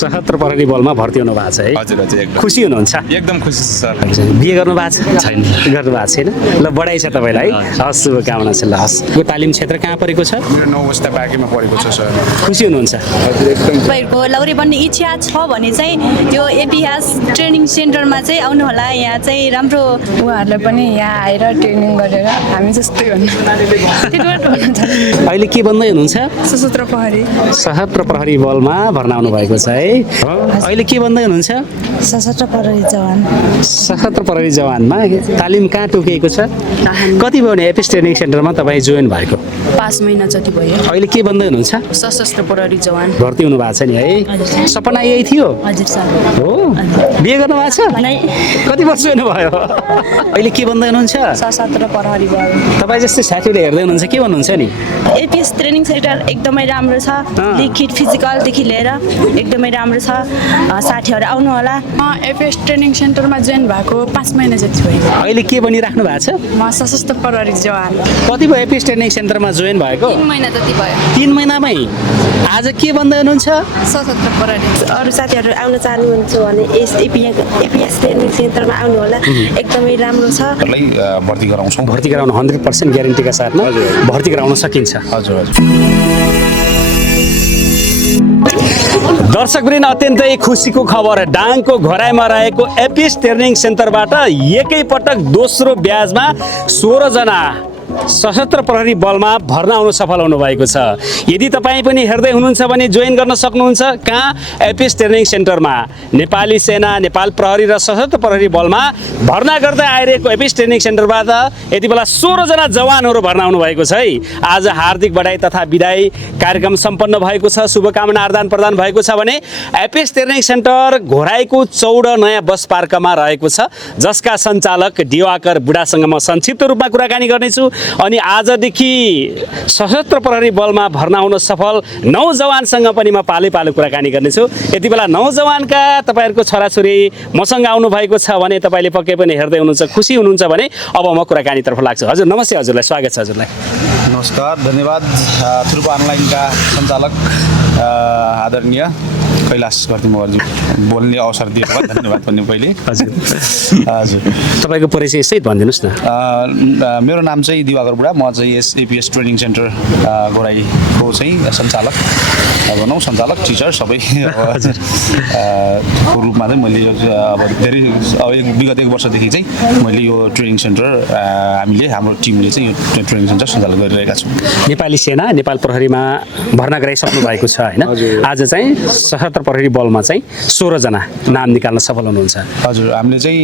सशस्त्र प्रहरी बलमा भर्ती हुनु भएको छ है हजुर हजुर एकदम खुसी हुनुहुन्छ एकदम खुसी छु सर बिहे गर्नु भएको छ छैन। गर्नु भएको छैन ल बढाइ छ तपाईँलाई है हस् शुभकामना छ ल हस् यो तालिम क्षेत्र कहाँ परेको छ मेरो 9 अवस्था बाँकीमा परेको छ सर खुसी हुनुहुन्छ हजुर एकदम तपाईँहरूको लौरी बन्ने इच्छा छ भने चाहिँ यो एपिएस ट्रेनिङ सेन्टरमा चाहिँ आउनु होला यहाँ चाहिँ राम्रो उहाँहरूलाई पनि यहाँ आएर ट्रेनिङ गरेर हामी जस्तै भन्नु अहिले के भन्दै हुनुहुन्छ सशस्त्र प्रहरी सशस्त्र प्रहरी बलमा भर्ना हुनु भएको छ है अहिले के भन्दै हुनुहुन्छ सशस्त्र प्रहरी जवान सशस्त्र प्रहरी जवानमा तालिम कहाँ टोकिएको छ कति भयो भने एपिस ट्रेनिङ सेन्टरमा तपाईँ जोइन भएको 5 महिना जति भयो अहिले के भन्दै हुनुहुन्छ सशस्त्र प्रहरी जवान भर्ती हुनु भएको छ नि है सपना यही थियो हजुर सर हो बिहे गर्नु भएको छ नै कति वर्ष हुनुभयो अहिले के भन्दै हुनुहुन्छ सशस्त्र प्रहरी बल तपाईँ जस्तै साथीहरूले हेर्दै हुनुहुन्छ के भन्नुहुन्छ नि एपिएस ट्रेनिङ सेन्टर एकदमै राम्रो छ लिखित फिजिकलदेखि लिएर एकदमै राम्रो छ साथीहरू आउनु होला एपिएस ट्रेनिङ सेन्टरमा जोइन भएको 5 महिना जति भयो अहिले के भनिराख्नु भएको छ म सशस्त्र प्रहरी जवान कति भयो एपिस ट्रेनिङ सेन्टरमा जोइन भएको 3 महिना जति भयो 3 महिनामै आज के भन्दै हुनुहुन्छ सशस्त्र प्रहरी अरू साथीहरू आउन चाहनुहुन्छ भने एपिएस ट्रेनिङ सेन्टरमा आउनु होला एकदमै राम्रो छ लाई भर्ती गराउँछौँ भर्ती गराउन 100% ग्यारेन्टीका साथमा भर्ती गराउन सकिन्छ हजुर हजुर दर्शकवृन्द अत्यन्तै खुसीको खबर डाङको घराइमा रहेको एपिस ट्रेनिङ सेन्टरबाट एकैपटक दोस्रो ब्याजमा 16 जना सशस्त्र प्रहरी बलमा भर्ना हुन सफल हुनुभएको छ यदि तपाईँ पनि हेर्दै हुनुहुन्छ भने जोइन गर्न सक्नुहुन्छ कहाँ एपिस ट्रेनिङ सेन्टरमा नेपाली सेना नेपाल प्रहरी र सशस्त्र प्रहरी बलमा भर्ना गर्दै आइरहेको एपिस ट्रेनिङ सेन्टरबाट यति बेला 16 जना जवानहरू भर्ना हुनुभएको छ है आज हार्दिक बधाई तथा विदाई कार्यक्रम सम्पन्न भएको छ शुभकामना आदान प्रदान भएको छ भने एपिस ट्रेनिङ सेन्टर घोराईको चौड नयाँ बस पार्कमा रहेको छ जसका सञ्चालक दिवाकर बुढासँग म संक्षिप्त रूपमा कुराकानी गर्नेछु अनि आजदेखि सशस्त्र प्रहरी बलमा भर्ना हुन सफल 9 जवानसँग पनि म पालै पालो कुराकानी गर्नेछु यति बेला 9 जवानका तपाईँहरूको छोराछोरी मसँग आउनु भएको छ भने तपाईँले पक्कै पनि हेर्दै हुनुहुन्छ खुसी हुनुहुन्छ भने अब म कुराकानीतर्फ लाग्छु हजुर नमस्ते हजुरलाई स्वागत छ हजुरलाई नमस्कार धन्यवाद थ्रुपा अनलाइनका सञ्चालक आदरणीय कैलाश गर्दिमोहरजी बोल्ने अवसर दिएको धन्यवाद भन्ने पहिले हजुर हजुर तपाईँको परिचय सहित भनिदिनुहोस् न मेरो नाम चाहिँ दिवाकर बुढा म चाहिँ यस एपिएस ट्रेनिङ सेन्टर घोराईको चाहिँ सञ्चालक भनौँ सञ्चालक टिचर सबै को रूपमा चाहिँ मैले यो अब धेरै अब विगत 1 वर्षदेखि चाहिँ मैले यो ट्रेनिङ सेन्टर हामीले हाम्रो टिमले चाहिँ यो ट्रेनिङ सेन्टर सञ्चालन गरिरहेका छौँ नेपाली सेना नेपाल प्रहरीमा भर्ना गराइसक्नु भएको छ होइन आज चाहिँ सशस्त्र प्रहरी बलमा चाहिँ 16 जना नाम निकाल्न सफल हुनुहुन्छ हजुर हामीले चाहिँ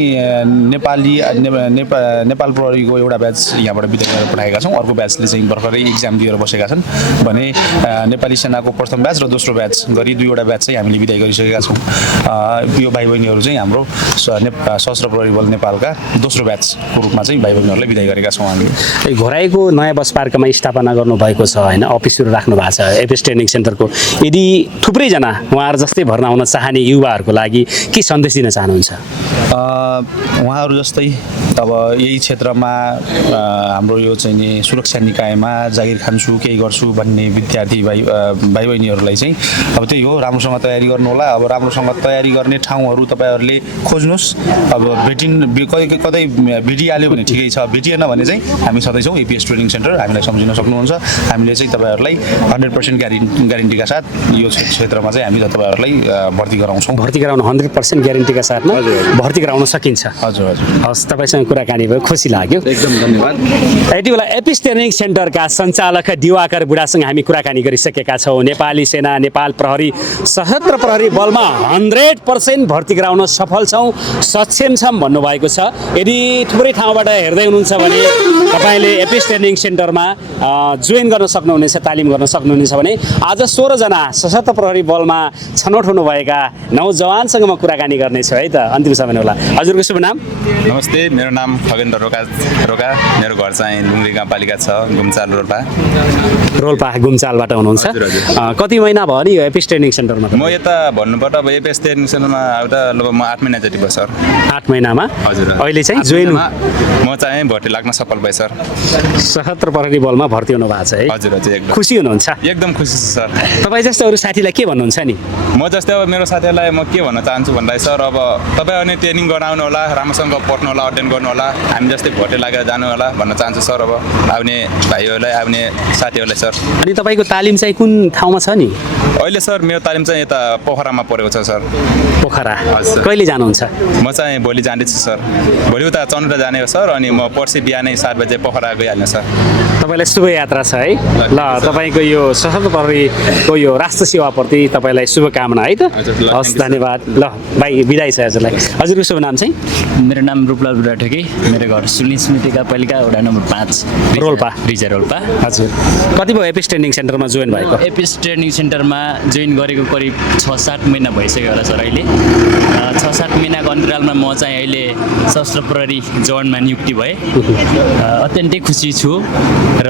नेपाल प्रहरीको एउटा ब्याच यहाँबाट विदा गरेर पठाएका छौँ अर्को ब्याचले चाहिँ भर्खरै इक्जाम दिएर बसेका छन् भने नेपाली सेनाको प्रथम ब्याच र दोस्रो ब्याच गरी 2वटा ब्याच चाहिँ हामीले विदाई गरिसकेका छौँ यो भाइ बहिनीहरू चाहिँ हाम्रो सशस्त्र प्रहरी बल नेपालका दोस्रो ब्याचको रूपमा चाहिँ भाइ बहिनीहरूलाई विदाई गरेका छौँ हामीले घोराईको नयाँ बस पार्कमा स्थापना गर्नुभएको छ होइन अफिसहरू राख्नु भएको छ एपिस ट्रेनिङ सेन्टरको यदि थुप्रैजना उहाँहरू जस्तै भर्ना हुन चाहने युवाहरूको लागि के सन्देश दिन चाहनुहुन्छ उहाँहरू जस्तै अब यही क्षेत्रमा हाम्रो यो चाहिँ नि सुरक्षा निकायमा जागिर खान्छु केही गर्छु भन्ने विद्यार्थी भाइ बहिनीहरूलाई चाहिँ अब त्यही हो राम्रोसँग तयारी गर्नु होला अब राम्रोसँग तयारी गर्ने ठाउँहरू तपाईँहरूले खोज्नुहोस् अब कतै भेटिहाल्यो भने ठिकै छ भेटिएन भने चाहिँ हामी सधैँ छौँ एपिएस ट्रेनिङ सेन्टर हामीलाई सम्झिन सक्नुहुन्छ हामीले चाहिँ तपाईँहरूलाई 100% ग्यारेन्टीका साथ यो क्षेत्रमा चाहिँ हामी तपाईँहरूलाई भर्ती गराउँछौँ भर्ती गराउन 100% ग्यारेन्टीका साथमा भर्ती गराउन सकिन्छ हजुर हजुर हस् तपाईँसँग कुराकानी भयो खुसी लाग्यो एकदम धन्यवाद यति बेला एपिस ट्रेनिङ सेन्टरका सञ्चालक दिवाकर बुढासँग हामी कुराकानी गरिसकेका छौँ नेपाली सेना नेपाल प्रहरी सशस्त्र प्रहरी बलमा 100% भर्ती गराउन सफल छौँ सक्षम छौँ भन्नुभएको छ यदि थुप्रै ठाउँबाट हेर्दै हुनुहुन्छ भने तपाईँले एपिस ट्रेनिङ सेन्टरमा जोइन गर्न सक्नुहुनेछ तालिम गर्न सक्नुहुनेछ भने आज 16 जना सशस्त्र प्रहरी बलमा छनौट हुनुभएका 9 जवानसँग म कुराकानी गर्नेछु है त अन्तिम समयमा होला हजुरको शुभ नाम नमस्ते मेरो नाम खगेन्द्र रोका मेरो घर चाहिँ लुङ्ग्री गाउँपालिका छ घुमचाल रोल्पा घुमचालबाट हुनुहुन्छ कति महिना भयो नि यो एपिस ट्रेनिङ सेन्टरमा म यता भन्नुपर्दा अब एपिएस ट्रेनिङ सेन्टरमा आउँदा लगभग म 8 महिना जति भयो सर 8 महिनामा हजुर अहिले चाहिँ जोइन म चाहिँ भर्ती लाग्न सफल भएँ सर 77 प्रहरी बलमा भर्ती हुनु भएको छ है हजुर एकदम खुसी हुनुहुन्छ एकदम खुसी छु सर तपाईँ जस्तो अरू साथीलाई के भन्नुहुन्छ नि म जस्तै अब मेरो साथीहरूलाई म के भन्न चाहन्छु भन्दा सर अब तपाईँ अनि ट्रेनिङ गर्न आउनु होला राम्रोसँग पढ्नु होला अटेन्ड गर्नु होला हामी जस्तै भर्ती लागेर जानु होला भन्न चाहन्छु सर अब आउने भाइहरूलाई आउने साथीहरूलाई सर अनि तपाईँको तालिम चाहिँ कुन ठाउँमा छ नि अहिले सर मेरो तालिम चाहिँ यता पोखरामा परेको छ सर पोखरा हजुर। कहिले जानुहुन्छ म चाहिँ भोलि जाँदैछु सर भोलि उता चन्द्र जाने हो सर अनि म पर्सि बिहानै 7 बजे पोखरा गइहाल्ने सर तपाईँलाई शुभयात्रा छ है ल तपाईँको यो सशस्त्र प्रहरीको यो राष्ट्र सेवाप्रति तपाईँलाई शुभकामना है त हजुर, ल, हस् thank you, धन्यवाद ल भाइ बिदाई छ हजुरलाई हजुरको शुभ नाम चाहिँ मेरो नाम रूपलाल बुढाठोकी मेरो घर सुलिन स्मृति गाउँपालिका वडा नम्बर 5 रोल्पा। रिजा रोल्पा हजुर कति भयो एपिस ट्रेनिङ सेन्टरमा जोइन भएको एपिस ट्रेनिङ सेन्टरमा जोइन गरेको करिब 6-7 महिना भइसक्यो होला सर अहिले 6-7 महिनाको अन्तरालमा म चाहिँ अहिले सशस्त्र प्रहरी जवानमा नियुक्ति भएँ अत्यन्तै खुसी छु र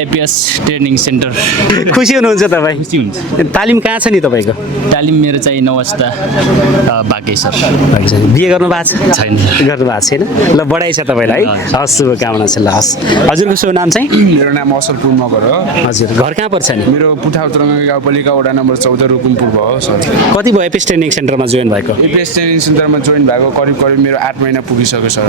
एपिएस ट्रेनिङ सेन्टर खुसी हुनुहुन्छ तपाईँ खुसी हुन्छ तालिम कहाँ छ नि तपाईँको तालिम मेरो चाहिँ नौस्ता बाँकी सर बिहे गर्नु भएको छ छैन गर्नु भएको छैन ल बढाइ छ तपाईँलाई है हस् शुभकामना छ ल हस् हजुरको शुभ नाम चाहिँ मेरो नाम असलपुर मगर हो हजुर घर कहाँ पर्छ नि मेरो पुठाउ तरङ्गा गाउँपालिका वडा नम्बर 14 रुकुमपुर भयो सर कति भयो एपिस ट्रेनिङ सेन्टरमा जोइन भएको एपिएस ट्रेनिङ सेन्टरमा जोइन भएको करिब मेरो 8 महिना पुगिसक्यो सर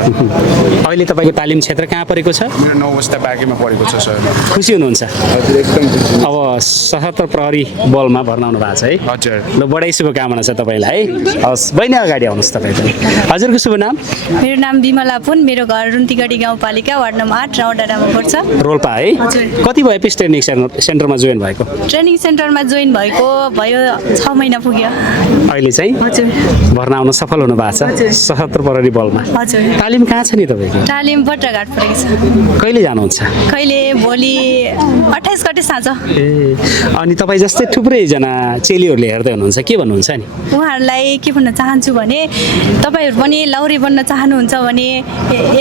अहिले तपाईँको तालिम क्षेत्र कहाँ परेको छ मेरो 9 अवस्था बाँकीमा परेको छ सर खुसी हुनुहुन्छ हजुर एकदम खुसी अब 77 प्रहरी बलमा भर्ना हुनु भएको छ है हजुर ल बढाइ शुभकामना छ तपाईँलाई है हस् बहिनी अगाडि आउनुहोस् तपाईँ पनि हजुरको शुभ नाम मेरो नाम विमला पुन मेरो घर रुन्तीगढी गाउँपालिका वार्ड नम्बर 8 राउडाँडामा पर्छ रोल्पा है हजुर। कति भयो एपिस ट्रेनिङ सेन्टरमा जोइन भएको ट्रेनिङ सेन्टरमा जोइन भएको भयो 6 महिना पुग्यो अहिले चाहिँ हजुर भर्ना आउन सफल हुनु भएको छ 77 प्रहरी बलमा हजुर तालिम कहाँ छ नि तपाईँको तालिम बट्टाघाट परेको छ कहिले जानुहुन्छ कहिले भोलि 28 गते साँझ ए अनि तपाईँ जस्तै थुप्रैजना चेलीहरूले हेर्दै हुनुहुन्छ के भन्नुहुन्छ नि उहाँहरूलाई के भन्न चाहन्छु भने तपाईँहरू पनि लौरी बन्न चाहनुहुन्छ भने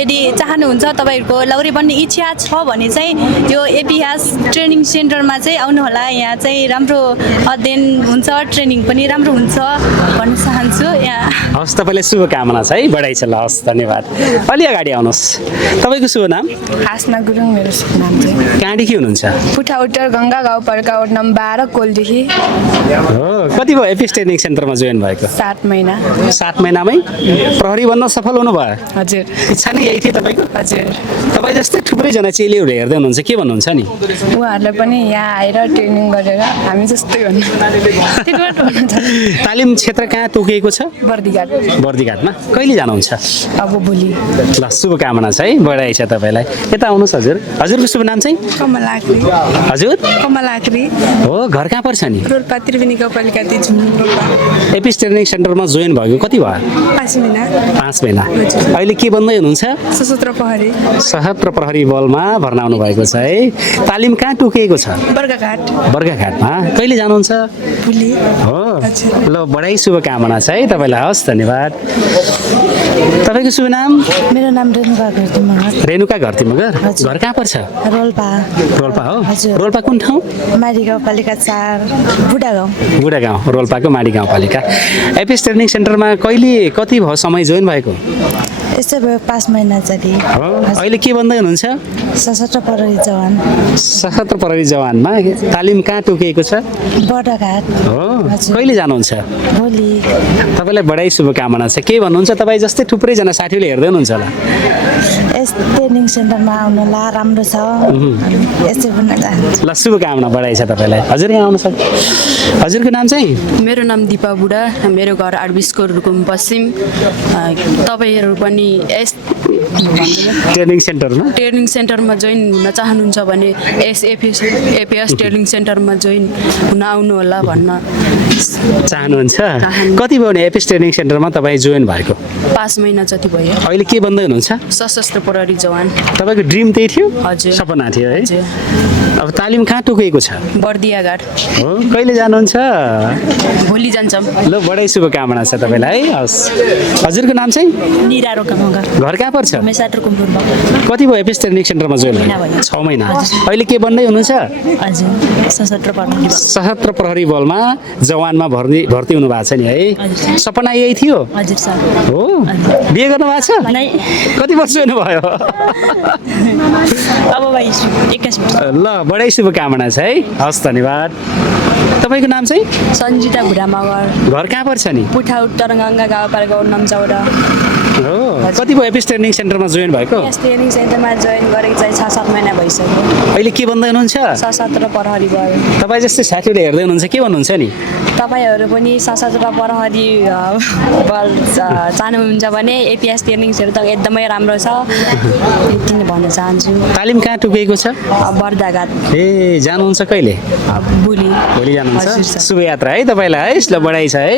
यदि चाहनुहुन्छ तपाईँहरूको लौरी बन्ने इच्छा छ भने चाहिँ यो एपिएस ट्रेनिङ सेन्टरमा चाहिँ आउनुहोला यहाँ चाहिँ राम्रो अध्ययन हुन्छ ट्रेनिङ पनि राम्रो हुन्छ भन्न चाहन्छु यहाँ हस् तपाईँलाई शुभकामना छ है बढाइ छ ल हस् धन्यवाद अलि अगाडि आउनुहोस् तपाईँको शुभ नाम हासना गुरुङ मेरो नाम चाहिँ कहाँदेखि हुनुहुन्छ पुठा उत्तर गङ्गा गाउँपालिका वडा नम्बर 12 कोलदेखि हो कति भयो एपिस ट्रेनिङ सेन्टरमा जोइन भएको 7 महिना 7 महिनामै प्रहरी बन्न सफल हुनुभयो हजुर इच्छा नै यही थियो तपाईँको हजुर तपाईँ जस्तै थुप्रैजना चेलीहरूले हेर्दै हुनुहुन्छ के भन्नुहुन्छ नि उहाँहरूलाई पनि यहाँ आएर ट्रेनिङ गरेर हामी जस्तै भन्नु तालिम क्षेत्र कहाँ तोकिएको छ बर्दिघाट बर्दिघाटमा कहिले जानुहुन्छ अब भोलि ल शुभकामना छ है बढाइ छ तपाईँलाई यता आउनुहोस् हजुर हजुरको शुभ नाम चाहिँ कमला आख्री हजुर कमला आख्री हो घर कहाँ पर्छ नि रोल्पा त्रिवेणी गाउँपालिका 3 झुन्डुङ रोल्पा एपिस ट्रेनिङ सेन्टरमा जोइन भएको कति भयो 5 महिना 5 महिना अहिले के भन्दै हुनुहुन्छ सशस्त्र प्रहरी 77 प्रहरी बलमा भर्ना आउनु भएको छ है तालिम कहाँ टोकिएको छ बर्गाघाट बर्गाघाटमा कहिले जानुहुन्छ भोलि हो ल बढाइ शुभकामना छ है तपाईँलाई हस् धन्यवाद तपाईँको शुभ नाम मेरो नाम रेणुका घरती मगर रेणुका घरती मगर घर कहाँ पर्छ रोल्पा रोल्पा हो हजुर। रोल्पा कुन ठाउँ माडी गाउँपालिका 4 बुढागाउँ बुढागाउँ रोल्पाको माडी गाउँपालिका एपिस ट्रेनिङ सेन्टरमा कहिले कति भयो समय जोइन भएको यस्तै भयो 5 महिना जति हो अहिले के भन्दै हुनुहुन्छ सशस्त्र प्रहरी जवान 77 प्रहरी जवानमा तालिम कहाँ टोकिएको छ बर्गाघाट हो हजुर। कहिले जानुहुन्छ भोलि तपाईँलाई बढाइ शुभकामना छ के भन्नुहुन्छ तपाईँ जस्तै थुप्रैजना साथीहरूले हेर्दै हुनुहुन्छ होला यस ट्रेनिङ सेन्टरमा आउनुहोला राम्रो छ यस्तै भन्न चाहन्छु ल शुभकामना बढाइ छ तपाईँलाई हजुर यहाँ आउनुहोस् हजुरको नाम चाहिँ मेरो नाम दिपा बुढा मेरो घर आरबिसको रुकुम पश्चिम तपाईँहरू पनि यस ट्रेनिङ सेन्टरमा ट्रेनिङ सेन्टरमा जोइन हुन चाहनुहुन्छ भने एपिएस ट्रेनिङ सेन्टरमा जोइन हुन आउनुहोला भन्न चाहनुहुन्छ कति भयो भने एपिस ट्रेनिङ सेन्टरमा तपाईँ जोइन भएको 5 महिना जति भयो अहिले के भन्दै हुनुहुन्छ सशस्त्र प्रहरी जवान तपाईँको ड्रिम त्यही थियो हजुर। सपना थियो है हजुर। अब तालिम कहाँ टोकेको छ बर्दियाघाट हो कहिले जानुहुन्छ भोलि जान्छौँ ल बडै शुभकामना छ तपाईँलाई हस् हजुरको नाम चाहिँ निरा रोकामगा घर कहाँ पर्छ मेसाटर कुम्पुरमा कति भयो एपिएस ट्रेनिङ सेन्टरमा जोइन भयो। 6 महिना अहिले के बन्दै हुनुहुन्छ हजुर सशस्त्र प्रहरी सशस्त्र प्रहरी बलमा जवानमा भर्ती हुनु भएको छ नि है सपना यही थियो हजुर सर हो बिहे गर्नु भएको छ नै कति वर्ष हुनुभयो अब भाइ 21 वर्ष ल बडै शुभकामना छ है हस् धन्यवाद तपाईँको नाम चाहिँ सन्जिता भुरा मगर घर कहाँ पर्छ नि पुठा उत्तरगङ्गा गाउँपालिका नामचौरा हो कति भयो एपिएस ट्रेनिङ सेन्टरमा जोइन भएको यस ट्रेनिङ सेन्टरमा जोइन गरेको चाहिँ 6-7 महिना भइसक्यो अहिले के भन्दै हुनुहुन्छ सशस्त्र प्रहरी बल तपाईँ जस्तै साथीहरूले हेर्दै हुनुहुन्छ के भन्नुहुन्छ नि तपाईँहरू पनि सशस्त्र प्रहरी बल चाहनुहुन्छ भने एपिएस ट्रेनिङ सेन्टर त एकदमै राम्रो छ यति नै भन्न चाहन्छु तालिम कहाँ टुकेको छ बर्दाघाट ए जानुहुन्छ कहिले भोलि भोलि हजुर जानुहुन्छ सर। शुभयात्रा है तपाईँलाई है ल बढाइ छ है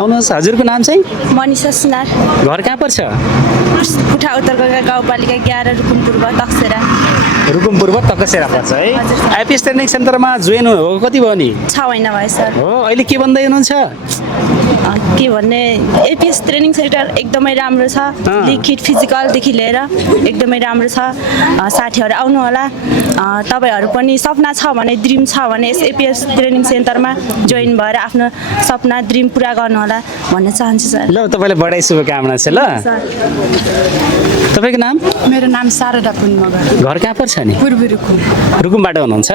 आउनुहोस् हजुरको नाम चाहिँ मनिषा सिनार घर कहाँ पर्छ पुठा उत्तरगङ्गा गाउँपालिका 11 रुकुमपुरमा तक्सेरा रुकुम पूर्व तकसेरा पर्छ है हजुर सर। आइपिएस ट्रेनिङ सेन्टरमा जोइन हो कति भयो नि 6 महिना भयो सर हो अहिले के भन्दै हुनुहुन्छ के भन्ने एपिएस ट्रेनिङ सेन्टर एकदमै राम्रो छ लिखित फिजिकलदेखि लिएर एकदमै राम्रो छ साथीहरू आउनु होला तपाईँहरू पनि सपना छ भने ड्रिम छ भने यस एपिएस ट्रेनिङ सेन्टरमा जोइन भएर आफ्नो सपना ड्रिम पुरा गर्नु होला भन्न चाहन्छु सर ल तपाईँलाई बढाइ शुभकामना छ ल तपाईँको नाम मेरो नाम शारदा पुन मगर घर कहाँ पर्छ नि पूर्वी रुकुम रुकुमबाट हुनुहुन्छ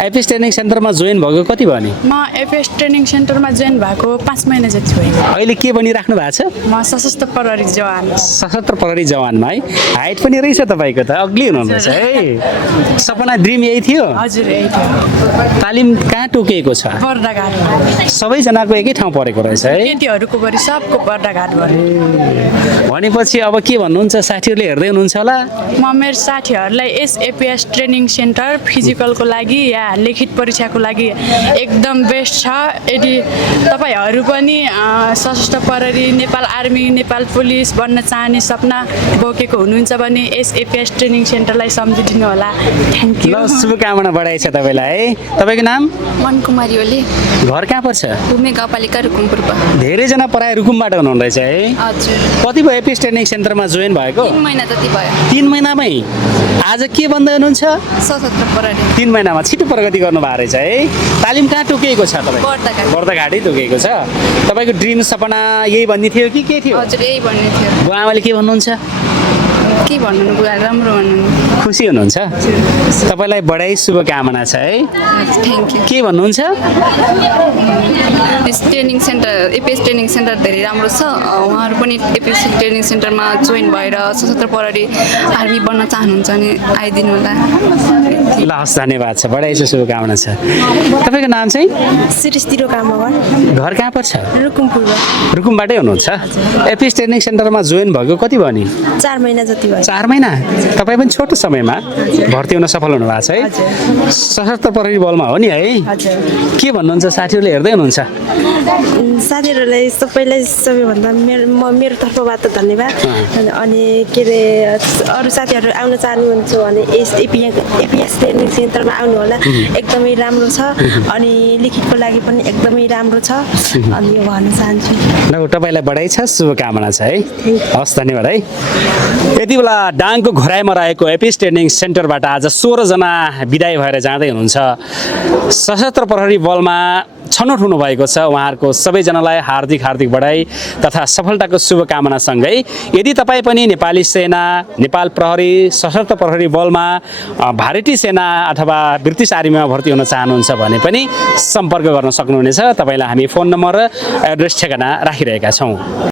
आइपिएस ट्रेनिङ सेन्टरमा जोइन भएको कति भयो नि म एपिएस ट्रेनिङ सेन्टरमा जोइन भएको 5 महिना जति भयो अहिले के बनिराख्नु भएको छ म सशस्त्र प्रहरी जवान सशस्त्र प्रहरी जवानमा है हाइट पनि रहेछ तपाईँको त अग्ली हुनुहुन्छ है सपना ड्रिम यही थियो हजुर यही थियो तालिम कहाँ टोकिएको छ बर्दाघाट सबैजनाको एकै ठाउँ परेको रहेछ है केटीहरूको गरी सबको बर्दाघाट भयो भनेपछि अब के भन्नुहुन्छ साथीहरूले हेर्दै हुनुहुन्छ होला म मेरो साथीहरूलाई यस एपिएस ट्रेनिङ सेन्टर फिजिकलको लागि या लिखित परीक्षाको लागि एकदम बेस्ट छ यदि तपाईँहरू पनि सशस्त्र प्रहरी नेपाल आर्मी नेपाल पुलिस बन्न चाहने सपना बोकेको हुनुहुन्छ भने यस एपिएस ट्रेनिङ सेन्टरलाई सम्झिदिनु होला थ्याङ्क यू ल शुभकामना बढाइ छ तपाईँलाई है तपाईँको नाम मनकुमारी ओली घर कहाँ पर्छ भूमि गाउँपालिका रुकुमपुर धेरैजना प्रायः रुकुमबाट हुनुहुँदो रहेछ है हजुर कति भयो एपिएस ट्रेनिङ सेन्टरमा जोइन भएको 3 महिना जति भयो 3 महिनामै आज के भन्दै हुनुहुन्छ सशस्त्र प्रहरी 3 महिनामा छिटो प्रगति गर्नु भएको रहेछ है तालिम कहाँ टोकिएको छ तपाईँ बर्दाघाट बर्दाघाटै टोकिएको छ तपाईँको ड्रिम सपना यही भन्ने थियो कि के थियो हजुर यही भन्ने थियो बुवा आमाले के भन्नुहुन्छ के भन्नु बुवा राम्रो भन्नु खुसी हुनुहुन्छ तपाईँलाई बढाइ शुभकामना छ है थ्याङ्क यू के भन्नुहुन्छ यस training centre APS training centre धेरै राम्रो छ उहाँहरू पनि एपिएस ट्रेनिङ सेन्टरमा जोइन भएर सशस्त्र प्रहरी आर्मी बन्न चाहनुहुन्छ भने आइदिनु होला ल हस् धन्यवाद छ बढाइ छ शुभकामना छ तपाईँको नाम चाहिँ सृष्टि रोकामगा घर कहाँ पर्छ रुकुमपुरमा रुकुमबाटै हुनुहुन्छ एपिएस ट्रेनिङ सेन्टरमा जोइन भएको कति भयो नि 4 महिना जति भयो 4 महिना तपाईँ पनि छोटो समयमा भर्ती हुन सफल हुनु भएको छ है सशस्त्र प्रहरी बलमा हो नि है के भन्नुहुन्छ साथीहरूले हेर्दै हुनुहुन्छ साथीहरूलाई सबैलाई सबैभन्दा मेरो तर्फबाट धन्यवाद अनि के अरे अरू साथीहरू आउन चाहनुहुन्छ भने यस एपिएस ट्रेनिङ सेन्टरमा आउनु होला एकदमै राम्रो छ अनि लिखितको लागि पनि एकदमै राम्रो छ अनि यो भन्न चाहन्छु ल तपाईँलाई बढाइ छ शुभकामना छ है हस् धन्यवाद है यति बेला डाङको घराइमा रहेको एपिएस ट्रेनिङ सेन्टरबाट आज 16 जना बिदाई भएर जाँदै हुनुहुन्छ सशस्त्र प्रहरी बलमा छनौट हुनुभएको छ उहाँहरूको सबैजनालाई हार्दिक बधाई तथा सफलताको शुभकामनासँगै यदि तपाईँ पनि नेपाली सेना नेपाल प्रहरी सशस्त्र प्रहरी बलमा भारतीय सेना अथवा ब्रिटिस आर्मीमा भर्ती हुन चाहनुहुन्छ भने पनि सम्पर्क गर्न सक्नुहुनेछ तपाईँलाई हामी फोन नम्बर र एड्रेस ठेगाना राखिरहेका छौँ।